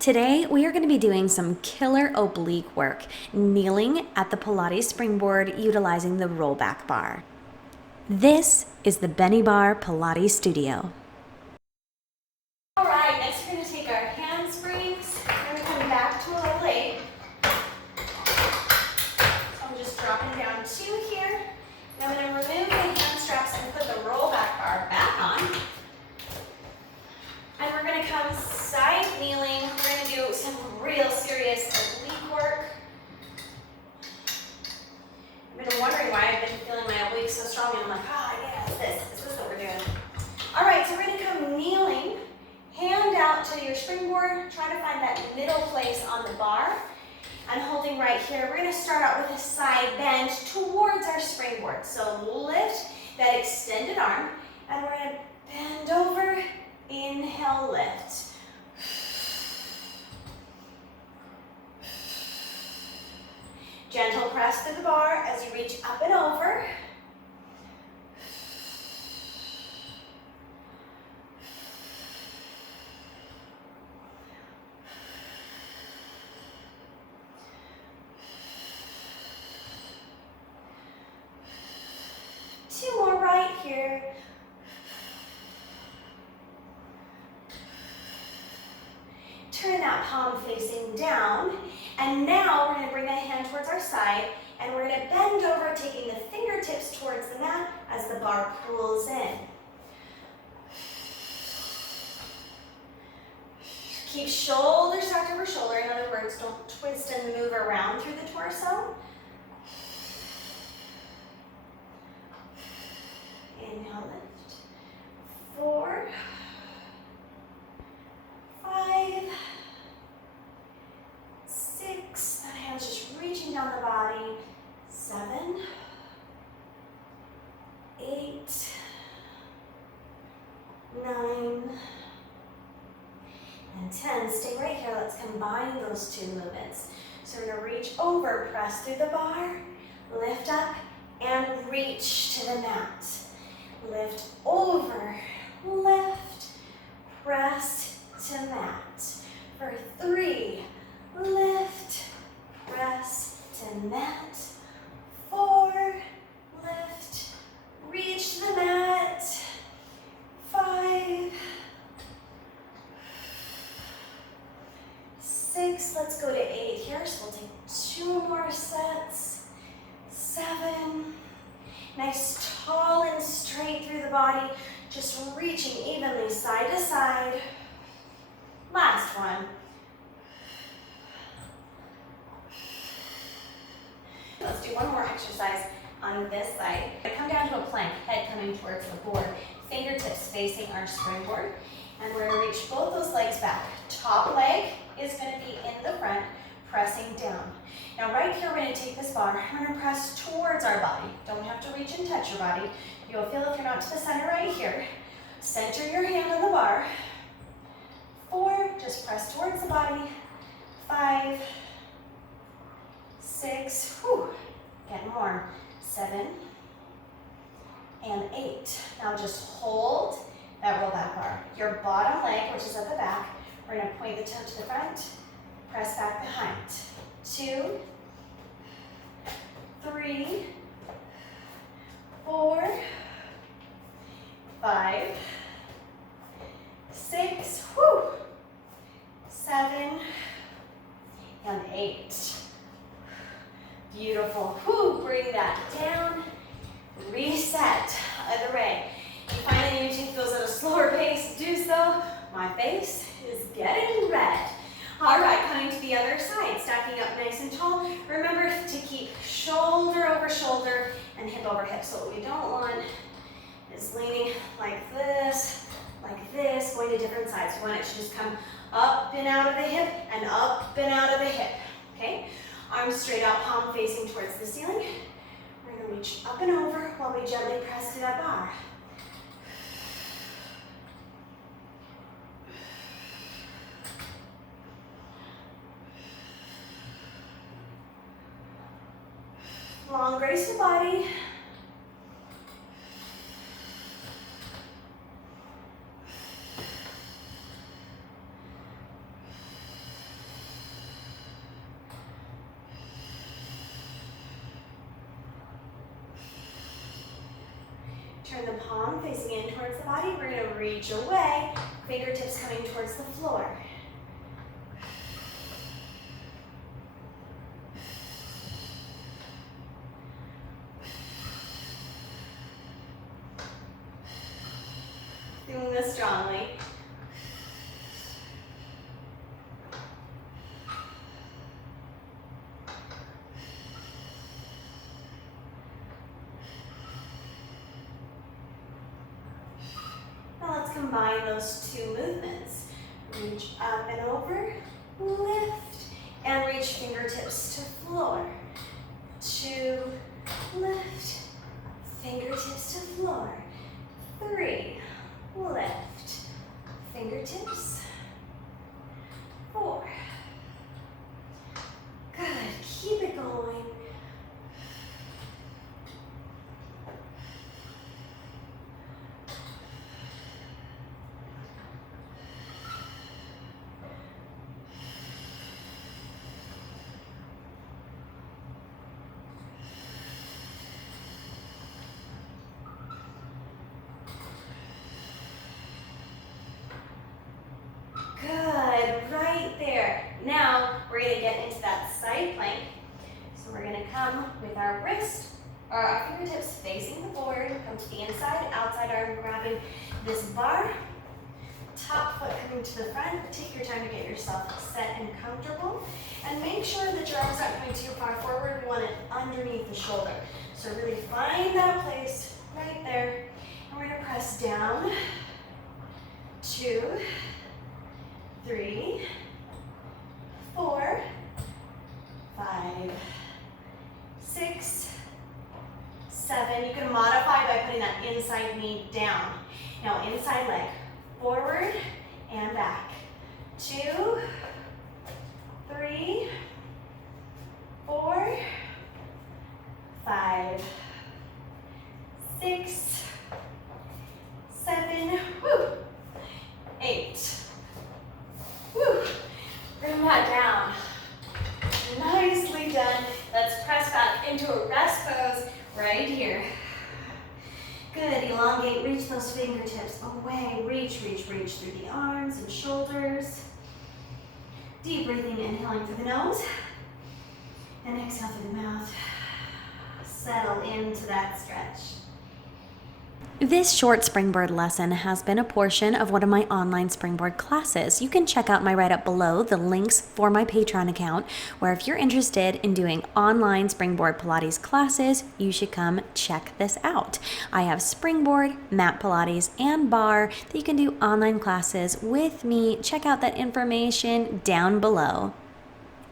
Today, we are going to be doing some killer oblique work, kneeling at the Pilates Springboard utilizing the rollback bar. This is the Benniebarre Pilates Studio. All right, next we're going to take our handsprings. We're going to come back to a little leg. So I'm just dropping down 2 here. And I'm going to remove the hand straps and put the rollback bar back on. And we're going to come side kneeling. We're going to do some real serious oblique work. I've been wondering why I've been feeling my obliques so strong, and I'm like, yeah, it's this. Is this what we're doing? All right, so we're going to come kneeling, hand out to your springboard, try to find that middle place on the bar, and holding right here. We're going to start out with a side bend towards our springboard. So lift that extended arm, and we're going to bend over, inhale, lift. Gentle press through the bar as you reach up and over. Two more right here. Turn that palm facing down. And now we're going to bring that hand towards our side, and we're going to bend over, taking the fingertips towards the mat as the bar pulls in. Keep shoulder stacked over shoulder. In other words, don't twist and move around through the torso. Inhale, lift. 4, 5, 6, that hand's just reaching down the body. 7, 8, 9, and 10. Stay right here. Let's combine those 2 movements. So we're going to reach over, press through the bar, lift up, and reach to the mat. Lift over, lift, press to mat. For 3, lift, press to mat. 4, lift, reach to the mat. 5, 6, let's go to 8 here. So we'll take 2 more sets. 7, nice tall and straight through the body, just reaching evenly side to side. Last one. Let's do one more exercise on this side. Come down to a plank, head coming towards the board, fingertips facing our springboard, and we're going to reach both those legs back. Top leg is going to be in the front, pressing down. Now right here, we're going to take this bar, we're going to press towards our body. Don't have to reach and touch your body. You'll feel if you're not to the center right here. Center your hand on the bar. 4, just press towards the body. 5, 6, getting warm. 7, and 8. Now just hold that rollback bar. Your bottom leg, which is at the back, we're going to point the toe to the front, press back behind. 2, 3, 4, 5, 6, 7, and 8. Beautiful. Bring that down. Reset. Other way. You find that you take those at a slower pace, do so. My face is getting red. All right, coming to the other side, stacking up nice and tall. Remember to keep shoulder over shoulder and hip over hip. So what we don't want is leaning like this, going to different sides. We want it to just come up and out of the hip and up and out of the hip, okay? Arms straight out, palm facing towards the ceiling. We're going to reach up and over while we gently press to that bar. Long, graceful body. palm facing in towards the body. We're going to reach away, fingertips coming towards the floor. Doing this strongly. Now let's combine those two movements. Reach up and over, lift, and reach fingertips to floor. 2, lift, fingertips to floor. 3, lift, fingertips. 4. Good, keep it going. Good, right there. Now we're going to get into that side plank. So we're going to come with our wrist, or our fingertips facing the board, come to the inside, outside arm grabbing this bar, top foot coming to the front. Take your time to get yourself set and comfortable, and make sure that your arms aren't coming too far forward. We want it underneath the shoulder. So really find that place right there, and we're going to press down. 2, 3, 4, 5, 6, 7. You can modify by putting that inside knee down. Now inside leg, forward and back. 2, 3, 4, 5, 6, 7, 8. Woo. Bring that down. Nicely done. Let's press back into a rest pose right here. Good, elongate, reach those fingertips away. Reach, reach, reach through the arms and shoulders. Deep breathing, inhaling through the nose. And exhale through the mouth. Settle into that stretch. This short springboard lesson has been a portion of one of my online springboard classes. You can check out my write-up below the links for my Patreon account, where if you're interested in doing online springboard Pilates classes, you should come check this out. I have Springboard, Mat Pilates, and Barre that you can do online classes with me. Check out that information down below.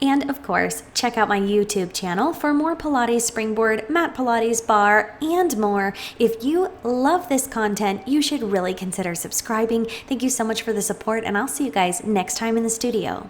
And of course, check out my YouTube channel for more Pilates Springboard, Mat Pilates, Barre, and more. If you love this content, you should really consider subscribing. Thank you so much for the support, and I'll see you guys next time in the studio.